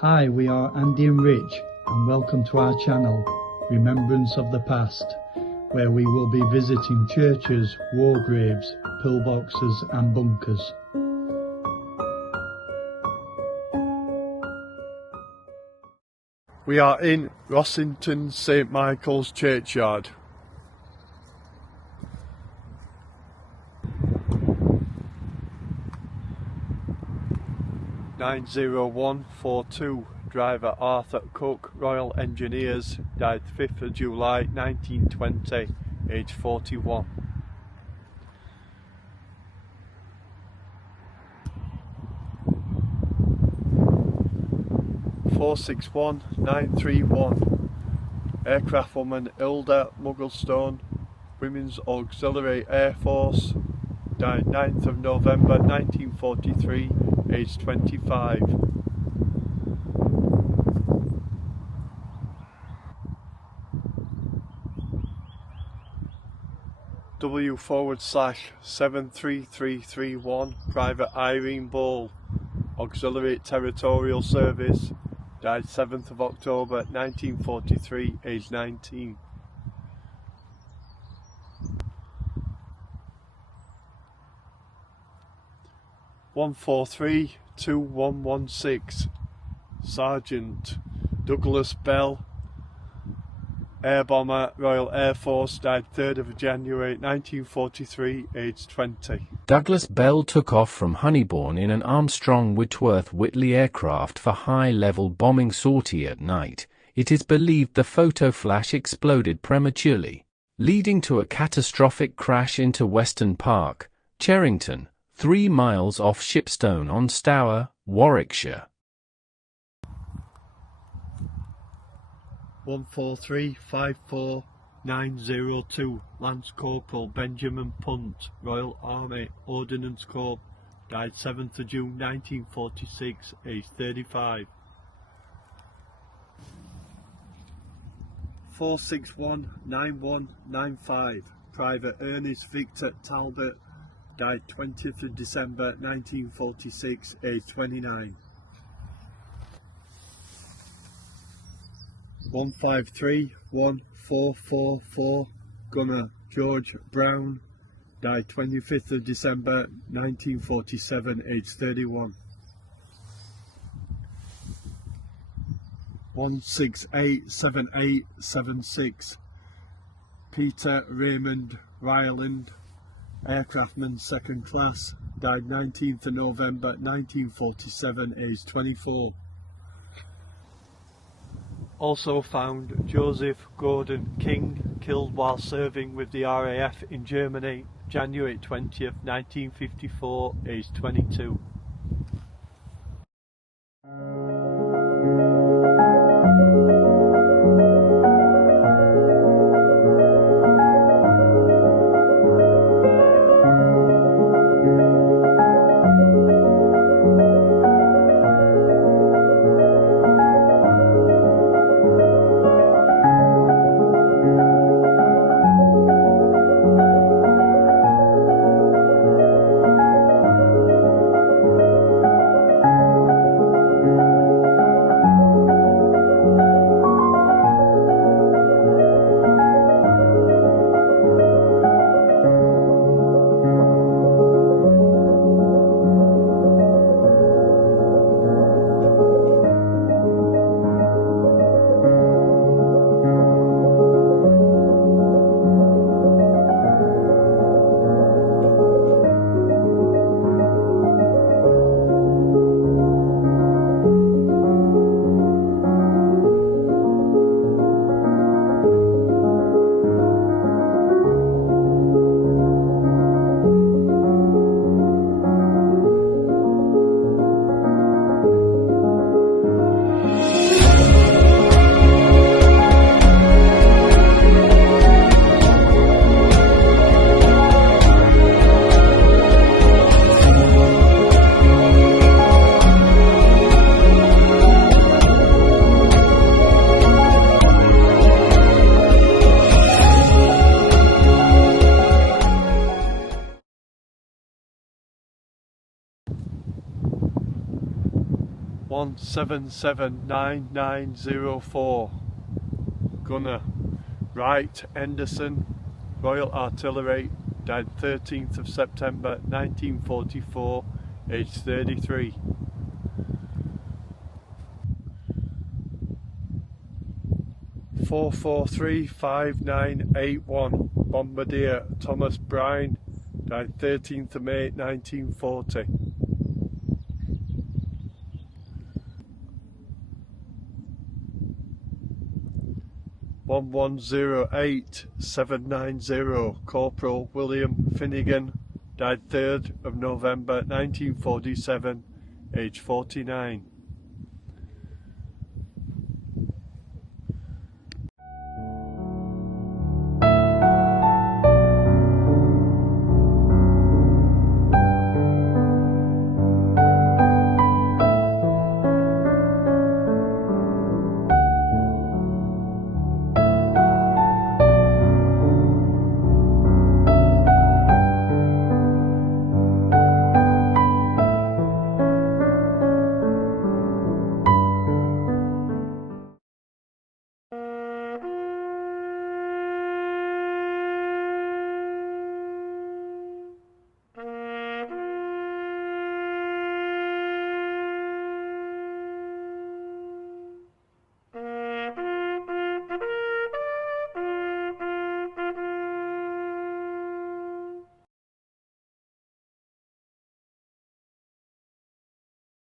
Hi, we are Andy and Rich, and welcome to our channel, Remembrance of the Past, where we will be visiting churches, war graves, pillboxes and bunkers. We are in Rossington St Michael's churchyard. (90142) Driver Arthur Cooke, Royal Engineers, died 5th of July 1920, aged 41. (461-931) Aircraft woman Hilda, Mugglestone, Women's Auxiliary Air Force, died 9th of November 1943, aged 25. W/73331 Private Irene Ball, Auxiliary Territorial Service, died 7th of October 1943, aged 19. (143-2116) Sergeant Douglas Bell, Air Bomber, Royal Air Force, died 3rd of January 1943, aged 20. Douglas Bell took off from Honeybourne in an Armstrong-Whitworth-Whitley aircraft for high-level bombing sortie at night. It is believed the photo flash exploded prematurely, leading to a catastrophic crash into Weston Park, Cherrington, 3 miles off Shipstone on Stour, Warwickshire. 143-54902 Lance Corporal Benjamin Punt, Royal Army Ordnance Corps, died 7th of June 1946, aged 35. 4619195 Private Ernest Victor Talbot, died 20th of December 1946, aged 29. 153144 Gunner George Brown, died 25th of December 1947, aged 31. 1687876 Peter Raymond Ryland, Aircraftman 2nd Class, died 19th of November 1947, aged 24. Also found Joseph Gordon King, killed while serving with the RAF in Germany, January 20th, 1954, aged 22. 1779904. Gunner Wright Henderson, Royal Artillery, died 13th of September 1944, aged 33. (4435981) Bombardier Thomas Byrne, died 13th of May 1940. (1108790) Corporal William Finnigan, died 3rd of November 1947, aged 49.